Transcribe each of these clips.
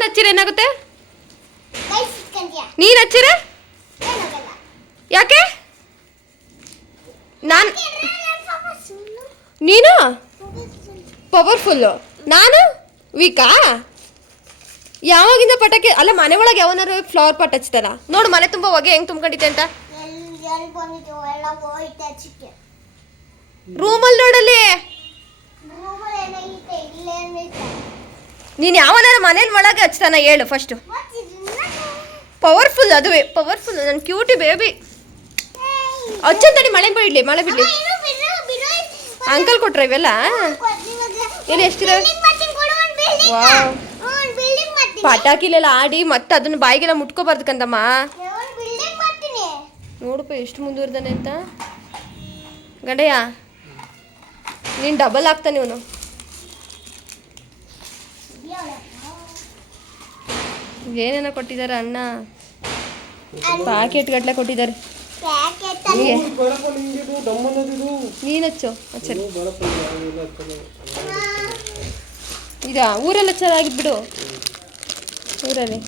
ನಾನು ಹಚ್ಚಿರ ಏನಾಗುತ್ತೆ? ನೀನ್ ಹಚ್ಚಿರ? ಯಾಕೆ? ನಾನು ನೀನು ಪವರ್ಫುಲ್ಲು ನಾನು? ವೀಕಾ ಯಾವಾಗಿಂದ ಪಟಾಕಿ ಅಲ್ಲ ಮನೆ ಒಳಗೆ ಯಾವನಾರು ಫ್ಲವರ್ ಪಾಟ್ ಹಚ್ತಾರ? ನೋಡು ಮನೆ ತುಂಬಾ ಹೊಗೆ ಹೆಂಗ್ ತುಂಬ್ಕೊಂಡಿದ್ದೆ ಅಂತ. ರೂಮಲ್ಲಿ ನೋಡಲ್ಲಿ. ನೀನು ಯಾವನಾರ ಮನೇಲಿ ಒಳಗೆ ಹಚ್ತಾನ ಹೇಳು ಫಸ್ಟು ಪವರ್ಫುಲ್ ಅದುವೇ ಪವರ್ಫುಲ್ ನನ್ನ ಕ್ಯೂಟಿ ಬೇಬಿ ಹಚ್ಚಂತಡಿ ಮಳೆ ಬಿಡ್ಲಿ ಮಳೆ ಬಿಡ್ಲಿ. ಅಂಕಲ್ ಕೊಟ್ರ ಇವೆಲ್ಲ ಏನು ಎಷ್ಟಿರ ಎಷ್ಟಿದೆ? ಪಟಾಕಿಲೆಲ್ಲ ಆಡಿ ಮತ್ತೆ ಅದನ್ನ ಬಾಯಿಗೆಲ್ಲ ಮುಟ್ಕೋಬಾರ್ದು ಕಂದಮ್ಮ. ನೋಡಪ್ಪ ಎಷ್ಟು ಮುಂದುವರ್ದಾನೆ ಅಂತ ಗಂಡಯ್ಯ, ನೀನು ಡಬಲ್ ಆಗ್ತಾನೆ ಇವನು ಏನೇನೋ ಕೊಟ್ಟಿದ್ದಾರೆ ಅಣ್ಣ? ಪ್ಯಾಕೆಟ್ ಗಟ್ಟಲೆ ಕೊಟ್ಟಿದ್ದಾರೆ. ನೀನು ಹಚ್ಚು ಹಚ್ಚರಿ ಇದಾ ಊರೆಲ್ಲ ಚೆನ್ನಾಗಿದ್ದು ಬಿಡು ಊರಲ್ಲಿ.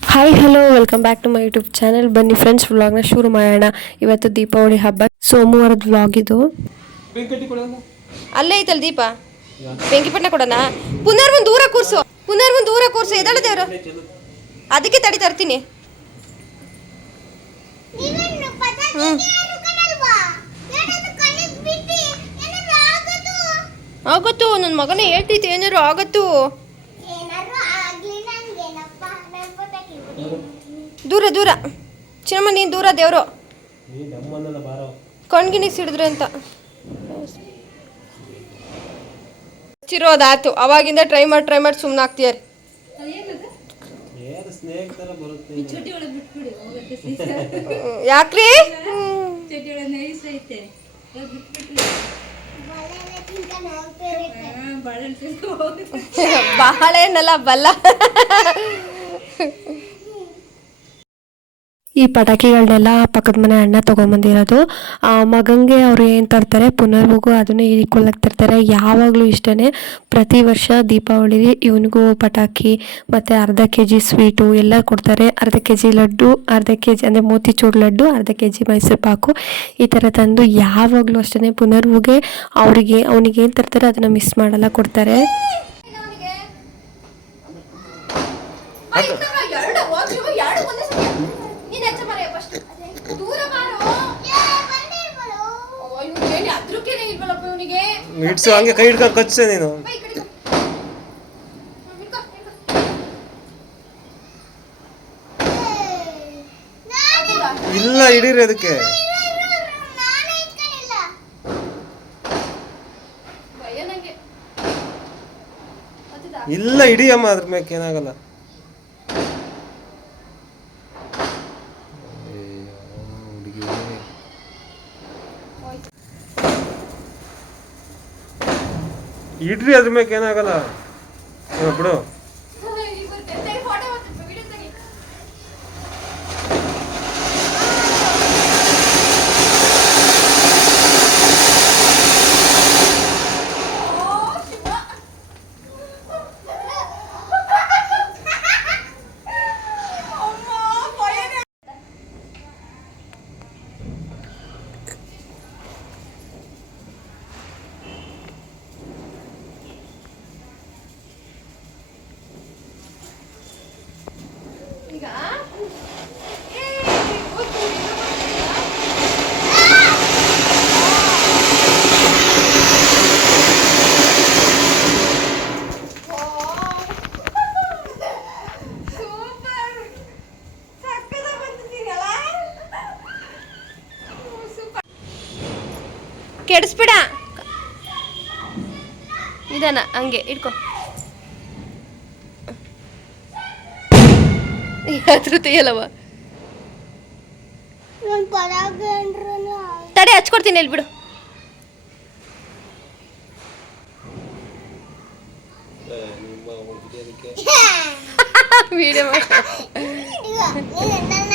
Hi hello welcome back to my YouTube channel ಬನ್ನಿ ಫ್ರೆಂಡ್ಸ್ ವ್ಲಾಗ್ನ ಶುರು ಮಾಡೋಣ. ಇವತ್ತು ದೀಪಾವಳಿ ಹಬ್ಬ. ಸೋಮವಾರದ ವ್ಲಾಗ್ ಇದು. ಅಲ್ಲೇ ಐತಲ್ ದೀಪ? ಬೆಂಕಿ ಪಟ್ಟಣ ಕೊಡೋಣ? ಪುನರ್ ಒಂದು ದೂರ ಕೂರ್ಸು. ಪುನರ್ ಒಂದು ದೂರ ಕೂರ್ಸು. ಎದಳ ದೇವ್ರು? ಅದಕ್ಕೆ ತಡಿ ತರ್ತೀನಿ? ಆಗತ್ತು? ನನ್ನ ಮಗನೇ ಹೇಳ್ತೈತೆ ಏನಾರು ಆಗತ್ತು. ದೂರ ದೂರ ಚಿನ್ನಮ್ಮ ನೀನು ದೂರ ದೇವ್ರು. ಕಣ್ಗಿನಿಗೆ ಸಿಡಿದ್ರೆ ಅಂತ. ಚಿರೋದಾಯ್ತು ಅವಾಗಿಂದ ಟ್ರೈ ಮಾಡಿ ಟ್ರೈ ಮಾಡಿ ಸುಮ್ಮನೆ ಆಗ್ತೀಯಾರಿ. ಯಾಕ್ರಿ. ಬಾಳೆಹಣ್ಣಲ್ಲ ಬಲ್ಲ. ಈ ಪಟಾಕಿಗಳನ್ನೆಲ್ಲ ಪಕ್ಕದ ಮನೆ ಅಣ್ಣ ತೊಗೊಂಬಂದಿರೋದು. ಆ ಮಗಂಗೆ ಅವ್ರು ಏನು ತರ್ತಾರೆ ಪುನರ್ವಗೂ ಅದನ್ನೇ ಹೀರಿಕೊಳ್ಳಕ್ಕೆ ತರ್ತಾರೆ. ಯಾವಾಗಲೂ ಇಷ್ಟೇ ಪ್ರತಿ ವರ್ಷ ದೀಪಾವಳಿ ಇವನಿಗೂ ಪಟಾಕಿ, ಮತ್ತು ಅರ್ಧ ಕೆ ಜಿ ಸ್ವೀಟು ಎಲ್ಲ ಕೊಡ್ತಾರೆ. ಅರ್ಧ ಕೆ ಜಿ ಲಡ್ಡು, ಅರ್ಧ ಕೆ ಜಿ ಅಂದರೆ ಮೋತಿಚೂರು ಲಡ್ಡು, ಅರ್ಧ ಕೆ ಜಿ ಮೈಸೂರು ಪಾಕು ಈ ಥರ ತಂದು ಯಾವಾಗಲೂ ಅಷ್ಟೇ ಪುನರ್ವೂಗೆ ಅವರಿಗೆ, ಅವನಿಗೆ ಏನು ತರ್ತಾರೆ ಅದನ್ನು ಮಿಸ್ ಮಾಡಲ್ಲ ಕೊಡ್ತಾರೆ. ಇಡ್ಸು ಹಂಗೆ ಕೈ ಹಿಡ್ಕೊಂಡು ಕಚ್ಚೆ ನೀನು. ಇಲ್ಲ ಹಿಡೀರಿ ಅದಕ್ಕೆ. ಇಲ್ಲ ಇಡಿ ಅಮ್ಮ ಅದ್ರ ಮ್ಯಾಕ್ ಏನಾಗಲ್ಲ ಇಡ್ರಿ ಅದ್ರ ಮೇಲೆ ಏನಾಗಲ್ಲ. ಬಿಡು. ನಿಧಾನ ಹಂಗೆ ಇಟ್ಕೊ ಯಾತ್ರು ಅಂದ್ರೂನು ತಡೆ ಹಚ್ಕೊಡ್ತೀನಿ ಇಲ್ಲಿ ಬಿಡು. ವಿಡಿಯೋ ಈಗ ನೀನು ನನ್ನ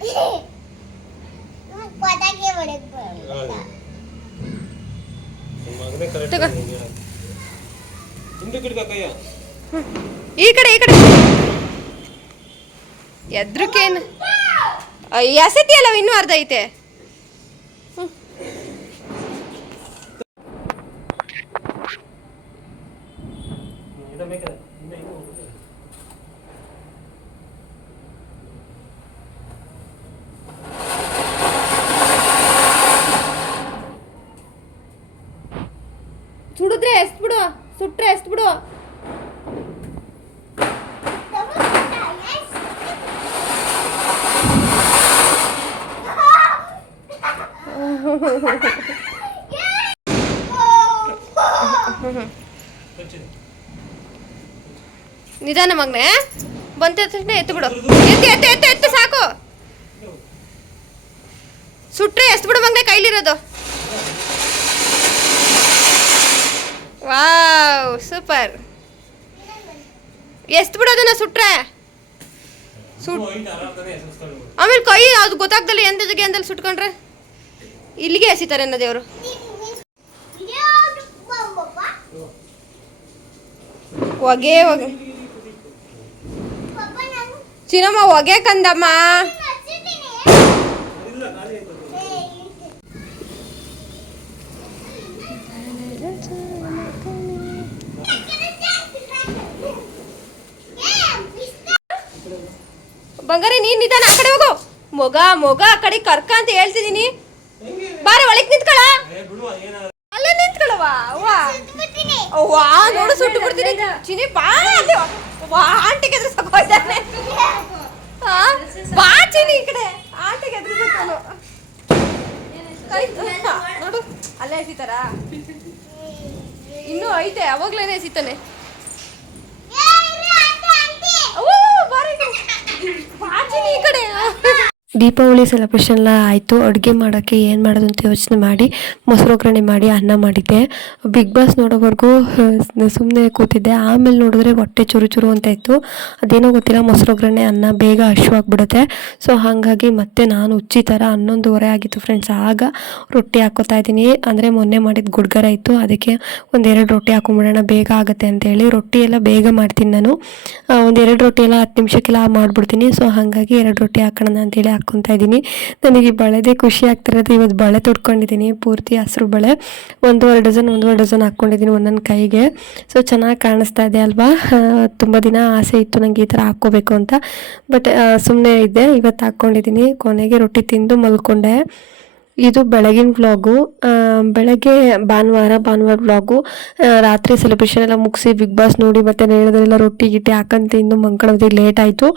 ಈ ಕಡೆ ಈ ಕಡೆ. ಎದ್ರಕ್ಕೇನು ಎಸತಿ ಅಲ್ಲ ಇನ್ನೂ ಅರ್ಧ ಐತೆ. ಹ್ಮ್. ಸುಡಿದ್ರೆ ಬಿಡು, ಸುಟ್ರೆ ಎಷ್ಟು ಬಿಡು. ನಿಧಾನ ಮಗ್ನೆ ಬಂತ ತಕ್ಷಣ ಎತ್ತು ಬಿಡು. ಎತ್ತು ಎತ್ತು ಎತ್ತು ಎತ್ತು, ಸಾಕು. ಸುಟ್ರೆ ಎಷ್ಟು ಬಿಡು ಮಗ್ನೆ ಕೈಲಿರೋದು. Wow, super. ಎಷ್ಟು ಬಿಡೋದನ್ನ ಸುಟ್ರೆ. ಸುಟ್ ಆಮೇಲೆ ಕೈ ಅದು ಗೊತ್ತಾಗ್ದಲ್ಲ ಎಂತ ಎಂದಲ್ಲಿ ಸುಟ್ಕೊಂಡ್ರೆ? ಇಲ್ಲಿಗೆ ಎಸಿತಾರೆ ಅನ್ನೋ ದೇವರು. ಹೊಗೆ ಹೊಗೆ. ಚಿನ್ನಮ್ಮ ಹೊಗೆ ಕಂದಮ್ಮ. ಬಂಗಾರಿ ನೀನ್ ನಿಧಾನ ಆ ಕಡೆ ಹೋಗು. ಮೊಗ ಮೊಗ ಆ ಕಡೆ ಕರ್ಕ ಅಂತ ಹೇಳ್ತಿದೀನಿ. ಬಾರಿ ಒಳಗ್ ನಿಂತ್ಕೊಳ. ಅಲ್ಲೇ ನಿಂತ್ಕೊಳವಾ ವಾ ನೋಡು ಸುಟ್ಟು ಬಿಡ್ತೀನಿ. ಚಿನಿ ಬಾ ಅಲ್ಲಿ. ವಾ ಆಂಟಿಗೆ ಎದುರು ಸಕೋಯ್ತಾನೆ ಬಾ ಚಿನಿ ಈ ಕಡೆ. ಆಂಟಿಗೆ ಎದುರು ಸಕೋನು ನೋಡು ಅಲ್ಲೇ ಎಸಿತಾರ? ಇನ್ನೂ ಐತೆ ಅವಾಗ್ಲೇನೆ ಎಸಿತಾನೆ. ಓ ಬಾರೆ. ಈ ಕಡೆ. ದೀಪಾವಳಿ ಸೆಲೆಬ್ರೇಷನ್ ಎಲ್ಲ ಆಯಿತು. ಅಡುಗೆ ಮಾಡೋಕ್ಕೆ ಏನು ಮಾಡೋದು ಅಂತ ಯೋಚನೆ ಮಾಡಿ ಮೊಸರು ಒಗ್ಗರಣೆ ಮಾಡಿ, ಅನ್ನ ಮಾಡಿದ್ದೆ. ಬಿಗ್ ಬಾಸ್ ನೋಡೋವರೆಗೂ ಸುಮ್ಮನೆ ಕೂತಿದ್ದೆ. ಆಮೇಲೆ ನೋಡಿದ್ರೆ ಹೊಟ್ಟೆ ಚುರು ಚುರು ಅಂತ ಇತ್ತು. ಅದೇನೋ ಗೊತ್ತಿಲ್ಲ ಮೊಸರು ಒಗ್ಗರಣೆ ಅನ್ನ ಬೇಗ ಹಶ್ವಾಗಿಬಿಡುತ್ತೆ. ಸೊ ಹಾಗಾಗಿ ಮತ್ತೆ ನಾನು ಉಚ್ಚಿ ಥರ ಹನ್ನೊಂದುವರೆ ಆಗಿತ್ತು ಫ್ರೆಂಡ್ಸ್ ಆಗ ರೊಟ್ಟಿ ಹಾಕೋತಾ ಇದ್ದೀನಿ. ಅಂದರೆ ಮೊನ್ನೆ ಮಾಡಿದ ಗುಡ್ಗರ ಇತ್ತು. ಅದಕ್ಕೆ ಒಂದೆರಡು ರೊಟ್ಟಿ ಹಾಕೊಂಬಿಡೋಣ, ಬೇಗ ಆಗುತ್ತೆ ಅಂತೇಳಿ ರೊಟ್ಟಿ ಎಲ್ಲ ಬೇಗ ಮಾಡ್ತೀನಿ ನಾನು. ಒಂದೆರಡು ರೊಟ್ಟಿ ಎಲ್ಲ ಹತ್ತು ನಿಮಿಷಕ್ಕೆಲ್ಲ ಮಾಡಿಬಿಡ್ತೀನಿ. ಸೊ ಹಾಗಾಗಿ ಎರಡು ರೊಟ್ಟಿ ಹಾಕೋಣ ಅಂತೇಳಿ ಹಾಕ್ಕೊತಾ ಇದ್ದೀನಿ. ನನಗೆ ಈ ಬಳೆದೇ ಖುಷಿ ಆಗ್ತಿರೋದು. ಇವತ್ತು ಬಳೆ ತೊಡ್ಕೊಂಡಿದ್ದೀನಿ. ಪೂರ್ತಿ ಹಸಿರು ಬಳೆ. ಒಂದೂವರೆ ಡಜನ್ ಒಂದೂವರೆ ಡಜನ್ ಹಾಕ್ಕೊಂಡಿದ್ದೀನಿ ಒಂದೊಂದು ಕೈಗೆ. ಸೊ ಚೆನ್ನಾಗಿ ಕಾಣಿಸ್ತಾ ಇದೆ ಅಲ್ವಾ? ತುಂಬ ದಿನ ಆಸೆ ಇತ್ತು ನನಗೆ ಈ ಥರ ಹಾಕ್ಕೋಬೇಕು ಅಂತ. ಬಟ್ ಸುಮ್ಮನೆ ಇದ್ದೆ. ಇವತ್ತು ಹಾಕ್ಕೊಂಡಿದ್ದೀನಿ. ಕೊನೆಗೆ ರೊಟ್ಟಿ ತಿಂದು ಮಲ್ಕೊಂಡೆ. ಇದು ಬೆಳಗಿನ ವ್ಲಾಗು ಬೆಳಗ್ಗೆ ಭಾನುವಾರ ಭಾನುವಾರ ವ್ಲಾಗು ರಾತ್ರಿ ಸೆಲೆಬ್ರೇಷನ್ ಎಲ್ಲ ಮುಗಿಸಿ ಬಿಗ್ ಬಾಸ್ ನೋಡಿ ಮತ್ತೆ ನೇರದೆಲ್ಲ ರೊಟ್ಟಿ ಗಿಟ್ಟಿ ಹಾಕೊಂಡು ಇನ್ನು ಮಂಕೊಳ್ಳೋದಿಗೆ ಲೇಟ್ ಆಯಿತು.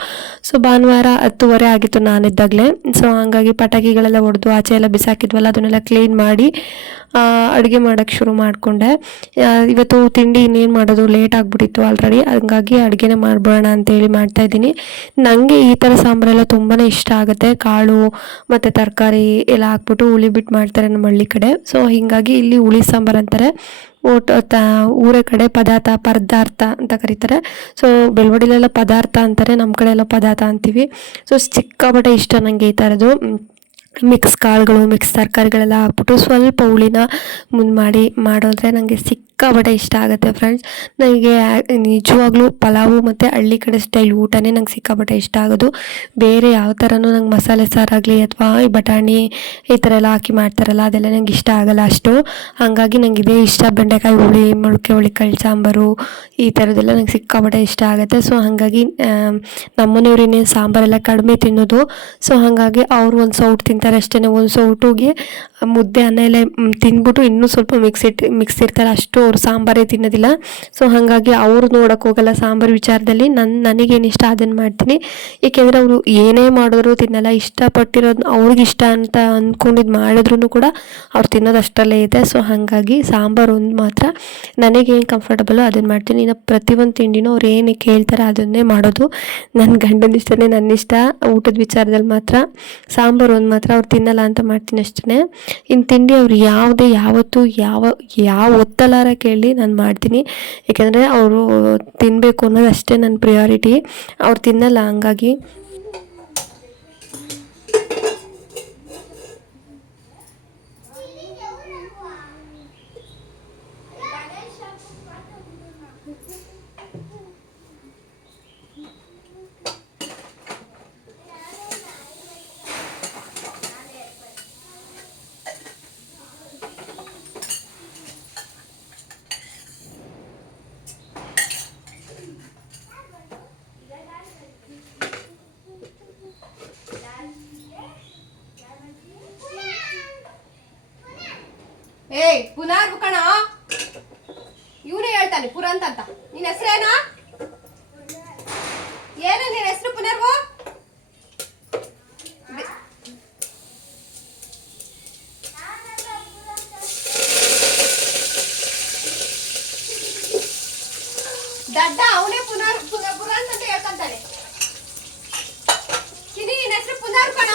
ಸೊ ಭಾನುವಾರ ಹತ್ತುವರೆ ಆಗಿತ್ತು ನಾನಿದ್ದಾಗಲೇ. ಸೊ ಹಂಗಾಗಿ ಪಟಾಕಿಗಳೆಲ್ಲ ಹೊಡೆದು ಆಚೆ ಎಲ್ಲ ಬಿಸಾಕಿದ್ವಲ್ಲ, ಅದನ್ನೆಲ್ಲ ಕ್ಲೀನ್ ಮಾಡಿ ಅಡುಗೆ ಮಾಡೋಕ್ಕೆ ಶುರು ಮಾಡಿಕೊಂಡೆ. ಇವತ್ತು ತಿಂಡಿ ಇನ್ನೇನು ಮಾಡೋದು? ಲೇಟ್ ಆಗಿಬಿಟ್ಟಿತ್ತು ಆಲ್ರೆಡಿ ಹಂಗಾಗಿ ಅಡುಗೆನೇ ಹೇಳಿ ಅಂತೇಳಿ ಮಾಡ್ತಾಯಿದ್ದೀನಿ ನನಗೆ ಈ ಥರ ಸಾಂಬಾರೆಲ್ಲ ತುಂಬಾ ಇಷ್ಟ ಆಗುತ್ತೆ. ಕಾಳು ಮತ್ತು ತರಕಾರಿ ಎಲ್ಲ ಹಾಕ್ಬಿಟ್ಟು ಹುಳಿ ಬಿಟ್ಟು ಮಾಡ್ತಾರೆ ನಮ್ಮ ಹಳ್ಳಿ ಕಡೆ. ಸೊ ಹೀಗಾಗಿ ಇಲ್ಲಿ ಹುಳಿ ಸಾಂಬಾರು ಅಂತಾರೆ. ಓಟ ಊರ ಕಡೆ ಪದಾರ್ಥ ಪದಾರ್ಥ ಅಂತ ಕರೀತಾರೆ. ಸೊ ಬೆಳವಡಿಲೆಲ್ಲ ಪದಾರ್ಥ ಅಂತಾರೆ. ನಮ್ಮ ಕಡೆ ಎಲ್ಲ ಪದಾರ್ಥ ಅಂತೀವಿ. ಸೊ ಸಿಕ್ಕಾಪಟ್ಟೆ ಇಷ್ಟ ನನಗೆ ಈ ಥರದ್ದು. ಮಿಕ್ಸ್ ಕಾಳುಗಳು ಮಿಕ್ಸ್ ತರಕಾರಿಗಳೆಲ್ಲ ಹಾಕ್ಬಿಟ್ಟು ಸ್ವಲ್ಪ ಹುಳಿನ ಮುಂದೆ ಮಾಡಿ ಮಾಡೋದ್ರೆ ನನಗೆ ಸಿಕ್ಕಾಪಟ್ಟೆ ಇಷ್ಟ ಆಗುತ್ತೆ ಫ್ರೆಂಡ್ಸ್ ನನಗೆ ನಿಜವಾಗ್ಲೂ ಪಲಾವು ಮತ್ತು ಹಳ್ಳಿ ಕಡೆ ಸ್ಟೈಲ್ ಊಟನೇ ನಂಗೆ ಸಿಕ್ಕಾಪಟ್ಟೆ ಇಷ್ಟ ಆಗೋದು. ಬೇರೆ ಯಾವ ಥರನೂ ನಂಗೆ ಮಸಾಲೆ ಸಾರಾಗಲಿ ಅಥವಾ ಈ ಬಟಾಣಿ ಈ ಥರ ಎಲ್ಲ ಹಾಕಿ ಮಾಡ್ತಾರಲ್ಲ, ಅದೆಲ್ಲ ನಂಗೆ ಇಷ್ಟ ಆಗಲ್ಲ ಅಷ್ಟು. ಹಾಗಾಗಿ ನಂಗೆ ಇದೇ ಇಷ್ಟ. ಬೆಂಡೆಕಾಯಿ ಹುಳಿ, ಮೊಳಕೆ ಹುಳಿಕಾಳು ಸಾಂಬಾರು ಈ ಥರದ್ದೆಲ್ಲ ನಂಗೆ ಸಿಕ್ಕಾಪಟ್ಟೆ ಇಷ್ಟ ಆಗುತ್ತೆ. ಸೊ ಹಾಗಾಗಿ ನಮ್ಮನೆಯವ್ರು ಇನ್ನೇನು ಸಾಂಬಾರೆಲ್ಲ ಕಡಿಮೆ ತಿನ್ನೋದು. ಸೊ ಹಾಗಾಗಿ ಅವ್ರು ಒಂದು ಸೌಟ್ ತಿಂತಾರೆ ಅಷ್ಟೇ. ಒಂದು ಸೌಟಿಗೆ ಮುದ್ದೆ, ಅನ್ನ ಎಲ್ಲ ತಿಂದ್ಬಿಟ್ಟು ಇನ್ನೂ ಸ್ವಲ್ಪ ಮಿಕ್ಸ್ ಇಟ್ಟು ಮಿಕ್ಸ್ ಇರ್ತಾರೆ ಅಷ್ಟು ಅವ್ರು ಸಾಂಬಾರೇ ತಿನ್ನೋದಿಲ್ಲ. ಸೊ ಹಾಗಾಗಿ ಅವರು ನೋಡೋಕೆ ಹೋಗಲ್ಲ ಸಾಂಬಾರು ವಿಚಾರದಲ್ಲಿ. ನನ್ನ ನನಗೇನು ಇಷ್ಟ ಅದನ್ನು ಮಾಡ್ತೀನಿ. ಏಕೆಂದರೆ ಅವರು ಏನೇ ಮಾಡಿದ್ರು ತಿನ್ನಲ್ಲ. ಇಷ್ಟಪಟ್ಟಿರೋದು ಅವ್ರಿಗೆ ಇಷ್ಟ ಅಂತ ಅಂದ್ಕೊಂಡಿದ್ದು ಮಾಡಿದ್ರು ಕೂಡ ಅವ್ರು ತಿನ್ನೋದು ಅಷ್ಟರಲ್ಲೇ ಇದೆ. ಸೊ ಹಾಗಾಗಿ ಸಾಂಬಾರು ಒಂದು ಮಾತ್ರ. ನನಗೇನು ಕಂಫರ್ಟಬಲು ಅದನ್ನು ಮಾಡ್ತೀನಿ. ಇನ್ನು ಪ್ರತಿಯೊಂದು ತಿಂಡಿನೂ ಅವ್ರು ಏನು ಕೇಳ್ತಾರೆ ಅದನ್ನೇ ಮಾಡೋದು. ನನ್ನ ಗಂಡನ ಇಷ್ಟನೇ ನನ್ನ ಇಷ್ಟ ಊಟದ ವಿಚಾರದಲ್ಲಿ ಮಾತ್ರ. ಸಾಂಬಾರು ಒಂದು ಮಾತ್ರ ಅವ್ರು ತಿನ್ನಲ್ಲ ಅಂತ ಮಾಡ್ತೀನಿ ಅಷ್ಟೇ ಇನ್ನು ತಿಂಡಿ ಅವ್ರು ಯಾವುದೇ ಯಾವತ್ತೂ ಯಾವ ಯಾವ ಒತ್ತಲಾರ ಕೇಳಿ ನಾನು ಮಾಡ್ತೀನಿ. ಯಾಕೆಂದರೆ ಅವರು ತಿನ್ನಬೇಕು ಅನ್ನೋದು ಅಷ್ಟೇ ನನ್ನ ಪ್ರಿಯಾರಿಟಿ ಅವ್ರು ತಿನ್ನಲ್ಲ ಹಂಗಾಗಿ. ಏಯ್ ಪುನರ್ ಕಣ ಇವನೇ ಹೇಳ್ತಾನೆ ಪುರಂತ ಅಂತ ನಿನ್ ಹೆಸರೇನಾ? ಏನು ನಿನ್ ಹೆಸರು ಪುನರ್ವು ದಡ್ಡ ಅವನೇ ಪುನರ್ ಪುನರ್ ಪುರಂತ್ ಅಂತ ಹೇಳ್ಕೊಂತಾನೆ ಚಿನಿ ನಿನ್ ಹೆಸರು ಪುನರ್ ಕಣ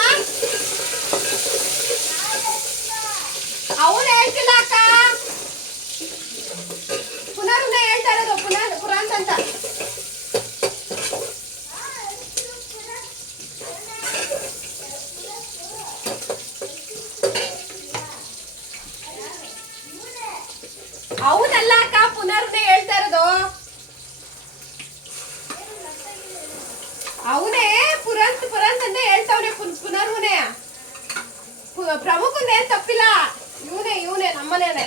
ಅವನು ಹೇಳ್ತಿಲ್ಲ ಅಕ್ಕ ಪುನರ್ನ ಹೇಳ್ತಾ ಇರೋದು ಪುನರ್ ಪುರಾಂತ್ ಅಂತ ಅವನಲ್ಲ ಅಕ್ಕ ಪುನರ್ನ ಹೇಳ್ತಾ ಇರೋದು ಅವನೇ ಪುರಂತ್ ಪುರಂತ್ ಅಂತ ಹೇಳ್ತಾವನೆ ಪುನರ್ವನೇ ಪ್ರಮುಖಂದ ಏನ್ ತಪ್ಪಿಲ್ಲ ಇವನೇ ಇವನೇ ನಮ್ಮನೇನೆ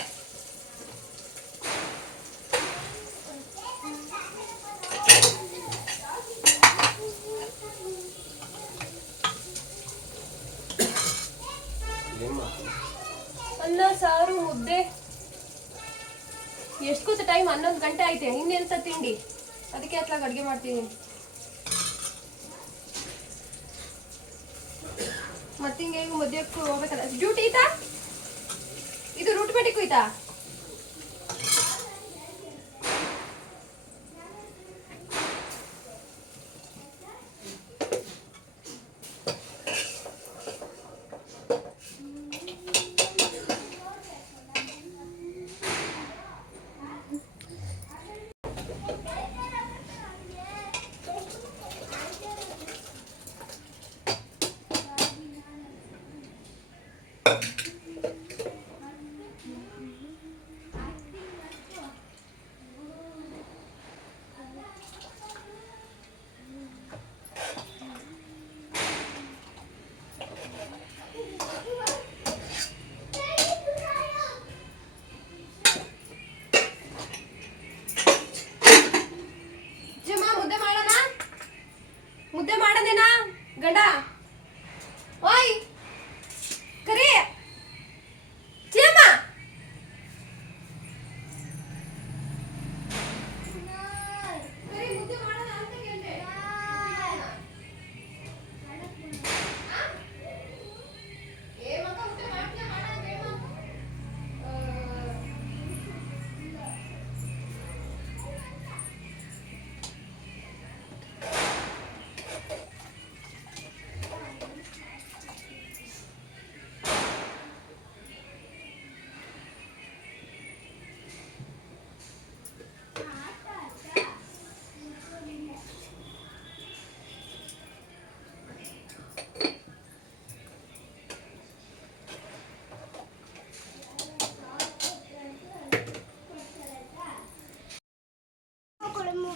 ಅನ್ನ ಸಾರು ಮುದ್ದೆ ಎಷ್ಟು ಕೂತ ಟೈಮ್ ಹನ್ನೊಂದು ಗಂಟೆ ಐತೆ ಇನ್ನೆಂತ ತಿಂಡಿ? ಅದಕ್ಕೆ ಅತ್ಲಾಗ ಅಡುಗೆ ಮಾಡ್ತೀನಿ. ಮತ್ತಿಂಗೆ ಮದ್ಯಕ್ಕೂ ಹೋಗ್ಬೇಕಲ್ಲ? ಡ್ಯೂಟಿ ಐತಾ? ಇದು ರೂಟ್ ಐತಾ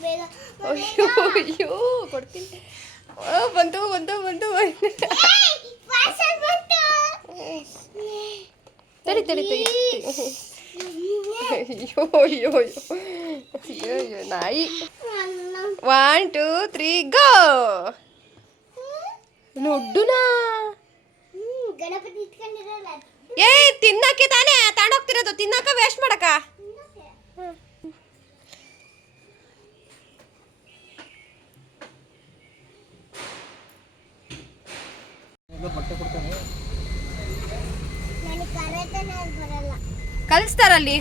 ಬೇಗ ಅಯ್ಯೋ ಅಯ್ಯೋ ಕೊಡ್ತೀನಿ. ಓ ಬಂತು ಬಂತು ಬಂತು ತಡಿ ತಡಿ ತಡಿ ಅಯ್ಯೋ ಅಯ್ಯೋ ಅಯ್ಯೋ. ಅಯ್ಯೋ ನಾಯಿ. ಒನ್ ಟೂ ತ್ರೀ ಗೋ ನುಡ್ಡುನಾ ಏ ತಿನ್ನಕ್ಕೆ ತಾನೇ? ತಗೊಂಡೋಗ್ತಿರೋದು ತಿನ್ನಕ ವೇಸ್ಟ್ ಮಾಡಕ ನನಗೆ ಕರಾಟೆನೇ ಬರಲ್ಲ ಕಲಿಸ್ತಾರಲ್ಲಿ?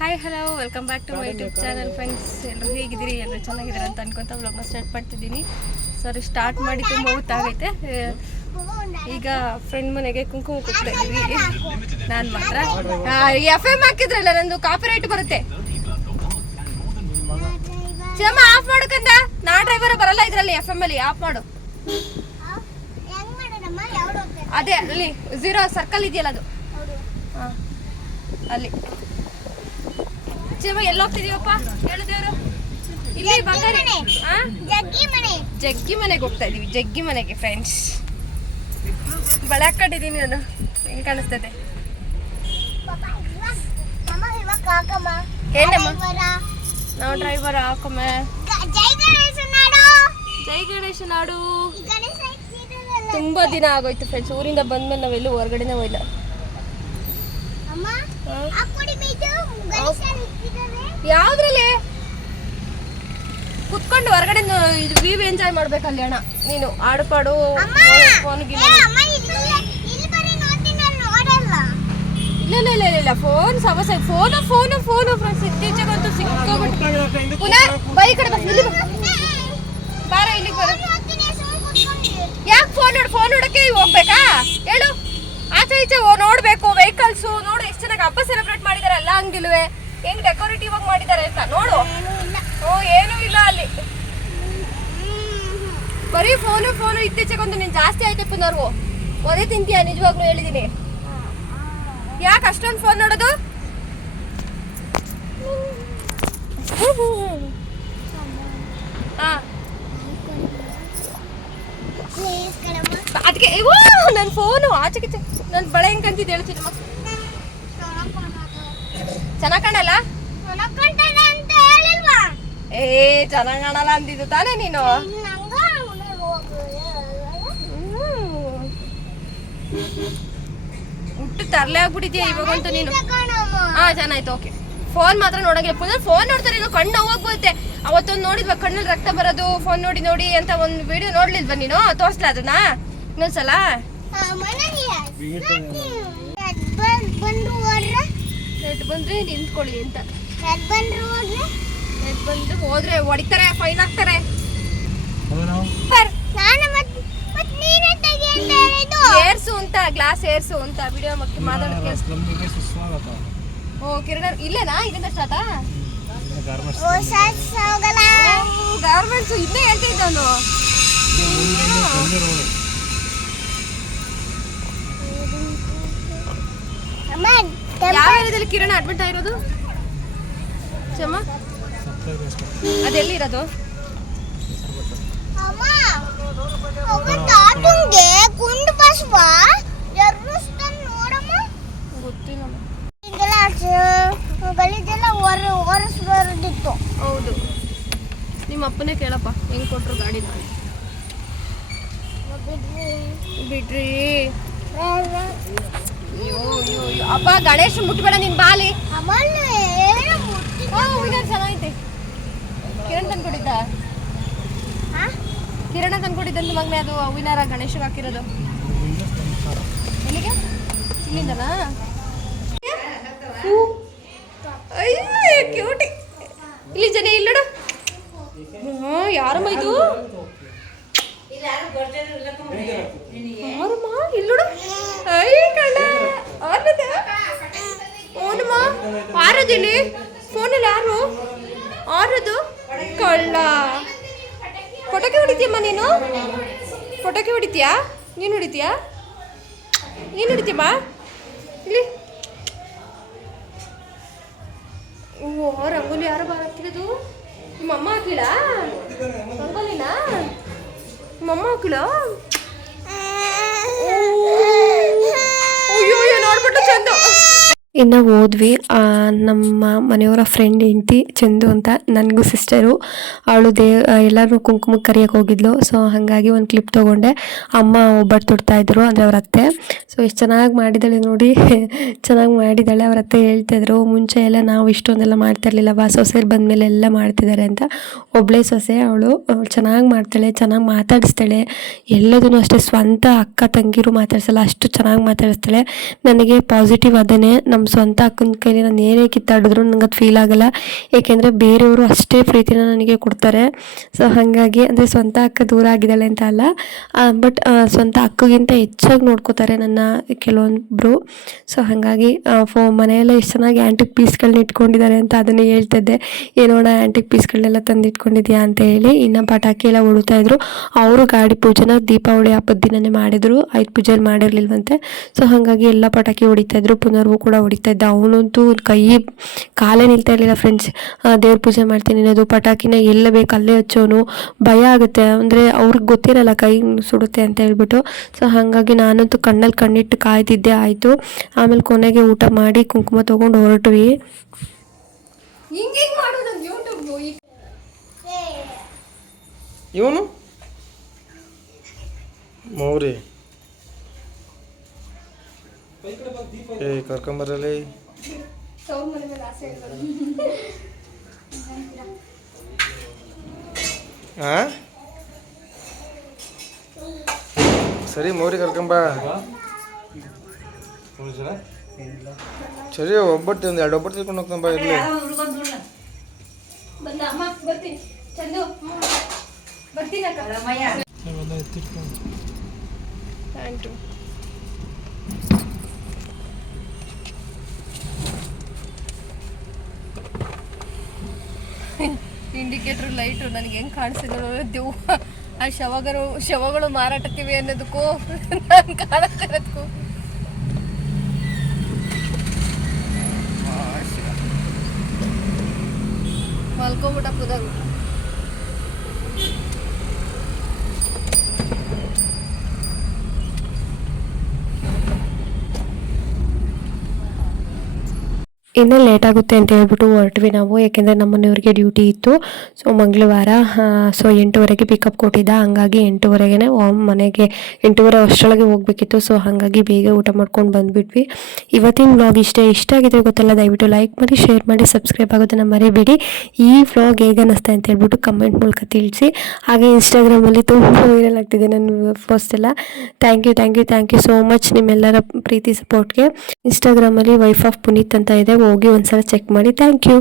Hi hello welcome back to my YouTube channel friends ಎಲ್ಲರೂ ಹೇಗಿದ್ದೀರಿ? ಎಲ್ಲರೂ ಚೆನ್ನಾಗಿದ್ದೀರಾ ಅಂತ ಅನ್ಕೊಂತ ವ್ಲಾಗ್ನ ಸ್ಟಾರ್ಟ್ ಮಾಡ್ತಿದ್ದೀನಿ. ಸರಿ ಸ್ಟಾರ್ಟ್ ಮಾಡಿ ತುಂಬ ಹೊತ್ತಾಗೈತೆ. ಈಗ ಫ್ರೆಂಡ್ ಮನೆಗೆ ಕುಂಕುಮ ಕೊಡ್ತಾ ಇದ್ದೀವಿ ನಾನು ಮಾತ್ರ. ಎಫ್ ಎಂ ಹಾಕಿದ್ರಲ್ಲ, ನಂದು ಕಾಪಿ ರೈಟ್ ಬರುತ್ತೆ ಚಮ ಆಫ್ ಮಾಡಕಂದ ನಾ ಡ್ರೈವರ್ ಬರಲ್ಲ ಇದ್ರಲ್ಲಿ ಎಫ್ ಎಂ ಅಲ್ಲಿ ಆಫ್ ಮಾಡು. ಅದೇ, ಅಲ್ಲಿ ಝೀರೋ ಸರ್ಕಲ್ ಇದೆಯಲ್ಲ ಅದು. ಅಲ್ಲಿ. ಚಮ ಎಲ್ಲ ಹೋಗ್ತಿದೀವಪ್ಪ ಹೇಳು ದೇವ್ರು. ಇಲ್ಲಿ ಬಂಗಾರಿ ಜಗ್ಗಿ ಮನೆಗೆ ಹೋಗ್ತಾ ಇದೀವಿ, ಜಗ್ಗಿ ಮನೆಗೆ ಫ್ರೆಂಡ್ಸ್ ಬಳೆ ಹಾಕೊಂಡಿದ್ದೀನಿ ನಾನು. ಹೆಂಗ್ ಕಾಣಿಸ್ತದೆ? ಏನಮ್ಮ? ನಾವು ಡ್ರೈವರ್ ಹಾಕಮ್ಮ. ಜೈ ಗಣೇಶ ನಾಡು. ತುಂಬಾ ದಿನ ಆಗೋಯ್ತು ಫ್ರೆಂಡ್ಸ್ ಊರಿಂದ ಬಂದ್ಮೇಲೆ ನಾವೆಲ್ಲೂ ಹೊರಗಡೆನೇ ಹೋಯ್ಲ ಯಾವ್ದ್ರಲ್ಲಿ? ಕುತ್ಕೊಂಡು ಹೊರಗಡೆ ವ್ಯೂ ಎಂಜಾಯ್ ಮಾಡ್ಬೇಕು ಅಲ್ಲಿ ಅಣ್ಣ ನೀನು ಆಡು ಪಾಡು ಫೋನ್ ಇಲ್ಲಿ ಇಲ್ಲಿ ಇಲ್ಲ ಇಲ್ಲ. ಫೋನ್ ಸಮಸ್ಯೆ ಫೋನು ಫೋನು ಫೋನು ಫ್ರೆಂಡ್ಸ್ ಇತ್ತೀಚೆಗಂತೂ ಸಿಕ್ಕೋಬಿಟ್ಟು. ಪುನಃ ಬೈ ಕಡೆ ಬಾ ಇಲ್ಲಿ. ಬಾರ ಇಲ್ಲಿಗೆ ಯಾಕೆ ಫೋನ್ ನೋಡ್ ಫೋನ್ ನೋಡಕ್ಕೆ ಹೋಗ್ಬೇಕಾ? ಹೇಳು. ಆಚೆ ಈಚೆ ನೋಡ್ಬೇಕು ವೆಹಿಕಲ್ಸು ನೋಡು ಎಷ್ಟು ಚೆನ್ನಾಗಿ ಹಬ್ಬ ಸೆಲೆಬ್ರೇಟ್ ಮಾಡಿದಾರೆ. ಎಲ್ಲ ಹಂಗಿಲ್ವೇ. ಹೆಂಗ್ ಡೆಕೋರೇಟಿವ್ ಆಗಿ ಮಾಡಿದ್ದಾರೆ ಅಂತ. ನೋಡು. ಓ, ಏನೂ ಇಲ್ಲ ಅಲ್ಲಿ. ಬರೀ ಫೋನು ಫೋನು ಇತ್ತೀಚೆಗೊಂದು ನೀನು ಜಾಸ್ತಿ ಆಯ್ತು ಪುನರ್ವು. ಒದೇ ತಿಂತೀಯ, ನಿಜವಾಗ್ಲೂ ಹೇಳಿದೀನಿ. ಯಾಕೆ ಅಷ್ಟೊಂದು ಫೋನ್ ನೋಡೋದು? ಅದಕ್ಕೆ ಇವು ನನ್ನ ಫೋನು ಆಚೆ ಕಿಚೆ. ನನ್ನ ಬಳೆ ಹೆಂಗೆ ಕಂತಿದ್ದು ಹೇಳ್ತೀನಿ ಚೆನ್ನಾಗಿ ಕಾಣಲ್ಲ? ಏ ಚೆನ್ನಾಗಿ ಕಾಣಲ್ಲ ಅಂದಿದ್ದು ತಾನೇ ನೀನು? ಹುಟ್ಟು ತರಲೆ ಆಗ್ಬಿಟ್ಟಿದ್ಯಾ ಇವಾಗಂತೂ ನೀನು? ಹಾ ಚೆನ್ನಾಯ್ತು ಓಕೆ ಫೋನ್ ಮಾತ್ರ ನೋಡಂಗಿಲ್ಲ ಪುನಃ ಫೋನ್ ನೋಡ್ತಾರೆ ಇದು ಕಣ್ಣು ಹೋಗ್ಬೋತೆ ಅವತ್ತೊಂದು ನೋಡಿದ್ವ ಕಣ್ಣಲ್ಲಿ ರಕ್ತ ಬರೋದು ಫೋನ್ ನೋಡಿ ನೋಡಿ ಅಂತ ಒಂದು ವಿಡಿಯೋ ನೋಡ್ಲಿಲ್ವಾ ನೀನು? ತೋರಿಸ್ಲ ಅದನ್ನ? ಇನ್ನೊಂದ್ಸಲ? ಬಂದ್ರು ನಿಂತ್ಕೊಳ್ಳಿ ಅಂತ. ಬಂದ್ರೆ ಬಂದು ಹೋದ್ರೆ ಹೊಡಿತಾರೆ ಫೈನ್ ಹಾಕ್ತಾರೆ ನಾನು ಮತ್ ಮತ್ ನೀನೇ ತೆಗಿ ಅಂತ ಹೇಳಿದ್ದು. ಏರ್ಸು ಅಂತ ಗ್ಲಾಸ್ ಏರ್ಸು ಅಂತ ವಿಡಿಯೋ ಮಕ್ಕಳು ಮಾತಾಡೋದಕ್ಕೆ ಓ ಕಿರಣ ಇಲ್ಲೇನಾ? ಇದನ್ನ ಸ್ಟಾರ್ಟಾ ಹೊಸ ಇದನ್ನೇ ಹೇಳ್ತಿದ್ದವನು ಅಮ್ಮ ಯಾವ ಏರಿಯಾದಲ್ಲಿ ಕಿರಣ ಅಡ್ಮಿಟ್ ಆಗಿರೋದು? ಚಮ್ಮ ಅದೆಲ್ಲಿರೋದು? ಹೌದು. ನಿಮ್ಮ ಅಪ್ಪನೇ ಕೇಳಪ್ಪ ಹೆಂಗ್ ಕೊಟ್ರು ಗಾಡಿ ಬಿಡ್ರಿ. ಅಪ್ಪ ಗಣೇಶ್ ಮುಟ್ಬೇಡ ನಿನ್ ಬಾಲಿ. ವಿನರ್ ಚೆನ್ನಾಗೈತೆ. ಕಿರಣ್ ತಂದ್ಕೊಟ್ಟಿದ್ದ ಹಾ? ಕಿರಣ ತಂದ್ಕೊಟ್ಟಿದ್ದಂತ ಮಗನೇ ಅದು ಹೂವಿನಾರ ಗಣೇಶಗೆ ಹಾಕಿರೋದು. ಎಲ್ಲಿಗೆ? ಇಲ್ಲಿಂದನಾ? ಅಯ್ಯೋ ಕ್ಯೂಟಿ. ಇಲ್ಲಿ ಜನ ಇಲ್ಲಡ ಹ್ಞೂ ಯಾರಮ್ಮ ಇದು? ಯಾರಮ್ಮ ಇಲ್ಲಡ ಆರದ ಓನಮ್ಮ ಆರದಿಲ್ಲಿ ಫೋನಲ್ಲಿ ಯಾರು? ಹೊಡಿತೀಯಮ್ಮ ನೀನು? ಪಟಾಕಿ ಹೊಡಿತೀಯಾ? ನೀನು ಹೊಡಿತೀಯಾ? ನೀನು ಹೊಡಿತೀಯಮ್ಮ? ಇಲ್ಲಿ. ಓ, ರಂಗೋಲಿ ಯಾರು ಬಾರ ನಿಮ್ಮ ಅಮ್ಮ ಹಾಕಿಳ ರಂಗೋಲಿನಾ? ನಿಮ್ಮ ಅಮ್ಮ ಹಾಕಿಳ ಅಯ್ಯೋ, ನೋಡ್ಬಿಟ್ಟು ಚಂದ. ಇನ್ನು ಹೋದ್ವಿ. ನಮ್ಮ ಮನೆಯವರ ಫ್ರೆಂಡ್ ಹೆಂಡ್ತಿ ಚಂದು ಅಂತ ನನಗೂ ಸಿಸ್ಟರು ಅವಳು ದೇ ಎಲ್ಲರೂ ಕುಂಕುಮಕ್ಕೆ ಕರಿಯಕ್ಕೆ ಹೋಗಿದ್ಲು. ಸೊ ಹಾಗಾಗಿ ಒಂದು ಕ್ಲಿಪ್ ತೊಗೊಂಡೆ. ಅಮ್ಮ ಒಬ್ಬಟ್ಟು ತೊಡ್ತಾಯಿದ್ರು ಅಂದರೆ ಅವ್ರ ಅತ್ತೆ. ಸೊ ಎಷ್ಟು ಚೆನ್ನಾಗಿ ಮಾಡಿದ್ದಾಳೆ ನೋಡಿ. ಚೆನ್ನಾಗಿ ಮಾಡಿದ್ದಾಳೆ. ಅವ್ರ ಅತ್ತೆ ಹೇಳ್ತಿದ್ರು ಮುಂಚೆ ಎಲ್ಲ ನಾವು ಇಷ್ಟೊಂದೆಲ್ಲ ಮಾಡ್ತಾ ಇರಲಿಲ್ಲವ ಸೊಸೆರು ಬಂದಮೇಲೆ ಎಲ್ಲ ಮಾಡ್ತಿದ್ದಾರೆ ಅಂತ. ಒಬ್ಬಳೇ ಸೊಸೆ, ಅವಳು ಚೆನ್ನಾಗಿ ಮಾಡ್ತಾಳೆ, ಚೆನ್ನಾಗಿ ಮಾತಾಡಿಸ್ತಾಳೆ. ಎಲ್ಲದನ್ನು ಅಷ್ಟೇ ಸ್ವಂತ ಅಕ್ಕ ತಂಗಿರು ಮಾತಾಡ್ಸಲ್ಲ, ಅಷ್ಟು ಚೆನ್ನಾಗಿ ಮಾತಾಡಿಸ್ತಾಳೆ. ನನಗೆ ಪಾಸಿಟಿವ್ ಅದನ್ನೇ ನಮ್ಮ ಸ್ವಂತ ಅಕ್ಕನ ಕೈಲಿ ನಾನು ಏನೇ ಕಿತ್ತಾಡಿದ್ರು ನನಗೆ ಅದು ಫೀಲ್ ಆಗಲ್ಲ. ಏಕೆಂದರೆ ಬೇರೆಯವರು ಅಷ್ಟೇ ಪ್ರೀತಿನ ನನಗೆ ಕೊಡ್ತಾರೆ. ಸೊ ಹಾಗಾಗಿ ಅಂದರೆ ಸ್ವಂತ ಅಕ್ಕ ದೂರ ಆಗಿದ್ದಾಳೆ ಅಂತ ಅಲ್ಲ. ಬಟ್ ಸ್ವಂತ ಅಕ್ಕಗಿಂತ ಹೆಚ್ಚಾಗಿ ನೋಡ್ಕೋತಾರೆ ನನ್ನ ಕೆಲವೊಬ್ಬರು ಸೊ ಹಾಗಾಗಿ ಫೋ, ಮನೆಯೆಲ್ಲ ಎಷ್ಟು ಚೆನ್ನಾಗಿ ಆ್ಯಂಟಿಕ್ ಪೀಸ್ಗಳನ್ನ ಇಟ್ಕೊಂಡಿದ್ದಾರೆ ಅಂತ ಅದನ್ನು ಹೇಳ್ತಿದ್ದೆ. ಏನೋಣ ಆ್ಯಂಟಿಕ್ ಪೀಸ್ಗಳನ್ನೆಲ್ಲ ತಂದು ಇಟ್ಕೊಂಡಿದ್ಯಾ ಅಂತ ಹೇಳಿ ಇನ್ನು ಪಟಾಕಿ ಎಲ್ಲ ಉಡ್ತಾ ಇದ್ರು. ಅವರು ಗಾಡಿ ಪೂಜೆನ ದೀಪಾವಳಿ ಹಬ್ಬದ ದಿನನೇ ಮಾಡಿದ್ರು. ಆಯ್ತು ಪೂಜೆಯಲ್ಲಿ ಮಾಡಿರ್ಲಿಲ್ವಂತೆ. ಸೊ ಹಾಗಾಗಿ ಎಲ್ಲ ಪಟಾಕಿ ಹೊಡಿತಾ ಇದ್ರು. ಪುನರ್ವು ಕೂಡ ಹೊಡಿತಾ ಇದ್ದ. ಅವನಂತೂ ಕೈ ಕಾಲೇ ನಿಲ್ತಾ ಇರಲಿಲ್ಲ ಫ್ರೆಂಡ್ಸ್ ದೇವ್ರ ಪೂಜೆ ಮಾಡ್ತೀನಿ ಅನ್ನೋದು ಪಟಾಕಿನ ಎಲ್ಲ ಬೇಕು ಅಲ್ಲೇ ಹಚ್ಚೋನು ಭಯ ಆಗುತ್ತೆ. ಅಂದರೆ ಅವ್ರಿಗೆ ಗೊತ್ತಿರಲ್ಲ ಕೈ ಸುಡುತ್ತೆ ಅಂತ ಹೇಳ್ಬಿಟ್ಟು. ಸೊ ಹಾಗಾಗಿ ನಾನಂತೂ ಕಣ್ಣಲ್ಲಿ ಕಣ್ಣಿಟ್ಟು ಕಾಯ್ತಿದ್ದೆ ಆಯಿತು. ಆಮೇಲೆ ಕೊನೆಗೆ ಊಟ ಮಾಡಿ ಕುಂಕುಮ ತೊಗೊಂಡು ಹೊರಟ್ವಿ. ಹಿಂಗೆ ಹಿಂಗೆ ಮಾಡು ಯೂಟ್ಯೂಬ್ ಇವನು? ಮೌರಿ ಏ ಕರ್ಕೊಂಬರಲಿ ಹಾ ಸರಿ ಮೋರಿ ಕರ್ಕೊಂಬ ಸರಿ ಒಬ್ಬಟ್ಟು ಒಂದು ಎರಡು ಒಬ್ಬಟ್ಟು ತಿಳ್ಕೊಂಡು ಹೋಗ್ತಂಬ ಇರಲಿ. ಬಂದ ಅಮ್ಮ ಬರ್ತೀನಿ ಚಂದು ಬರ್ತೀನಿ ಅಕ್ಕ ಪ್ಯಾಂಟು ಇಂಡಿಕೇಟ್ರ್ ಲೈಟು ನನಗೆ ಹೆಂಗೆ ಕಾಣಿಸಿದ್ರು ಆ ಶವಗಳು ಶವಗಳು ಮಾರಾಟಕ್ಕಿವೆ ಅನ್ನೋದಕ್ಕೂ ನಾನು ಕಾಣತ್ತಿರೋದಕ್ಕೂ ಮಲ್ಕೊಂಬಿಟ್ಟ ಕುದಾಗ ಇನ್ನೂ ಲೇಟ್ ಆಗುತ್ತೆ ಅಂತ ಹೇಳ್ಬಿಟ್ಟು ಹೊರಟ್ವಿ ನಾವು, ಯಾಕೆಂದರೆ ನಮ್ಮ ಮನೆಯವ್ರಿಗೆ ಡ್ಯೂಟಿ ಇತ್ತು. ಸೊ ಮಂಗಳವಾರ ಸೊ ಎಂಟುವರೆಗೆ ಪಿಕಪ್ ಕೊಟ್ಟಿದ್ದ. ಹಂಗಾಗಿ ಎಂಟೂವರೆಗೆ ಮನೆಗೆ, ಎಂಟೂವರೆ ಅಷ್ಟರೊಳಗೆ ಹೋಗ್ಬೇಕಿತ್ತು. ಸೊ ಹಾಗಾಗಿ ಬೇಗ ಊಟ ಮಾಡ್ಕೊಂಡು ಬಂದುಬಿಟ್ವಿ. ಇವತ್ತಿನ ವ್ಲಾಗ್ ಇಷ್ಟೇ, ಇಷ್ಟ ಆಗಿದೆ ಗೊತ್ತಲ್ಲ, ದಯವಿಟ್ಟು ಲೈಕ್ ಮಾಡಿ ಶೇರ್ ಮಾಡಿ ಸಬ್ಸ್ಕ್ರೈಬ್ ಆಗೋದನ್ನು ಮರಿಬೇಡಿ. ಈ ವ್ಲಾಗ್ ಹೇಗೆ ಅನ್ನಿಸ್ತಾ ಅಂತ ಹೇಳ್ಬಿಟ್ಟು ಕಮೆಂಟ್ ಮೂಲಕ ತಿಳಿಸಿ. ಹಾಗೆ ಇನ್ಸ್ಟಾಗ್ರಾಮಲ್ಲಿ ತುಂಬ ವೈರಲ್ ಆಗ್ತಿದೆ ನನ್ನ ಫಸ್ಟ್ ಎಲ್ಲ. Thank you thank you thank you so much ನಿಮ್ಮೆಲ್ಲರ ಪ್ರೀತಿ ಸಪೋರ್ಟ್ಗೆ ಇನ್ಸ್ಟಾಗ್ರಾಮಲ್ಲಿ ವೈಫ್ ಆಫ್ ಪುನೀತ್ ಅಂತ ಇದೆ. ಹೋಗಿ ಒಂದ್ಸಲ ಚೆಕ್ ಮಾಡಿ. Thank you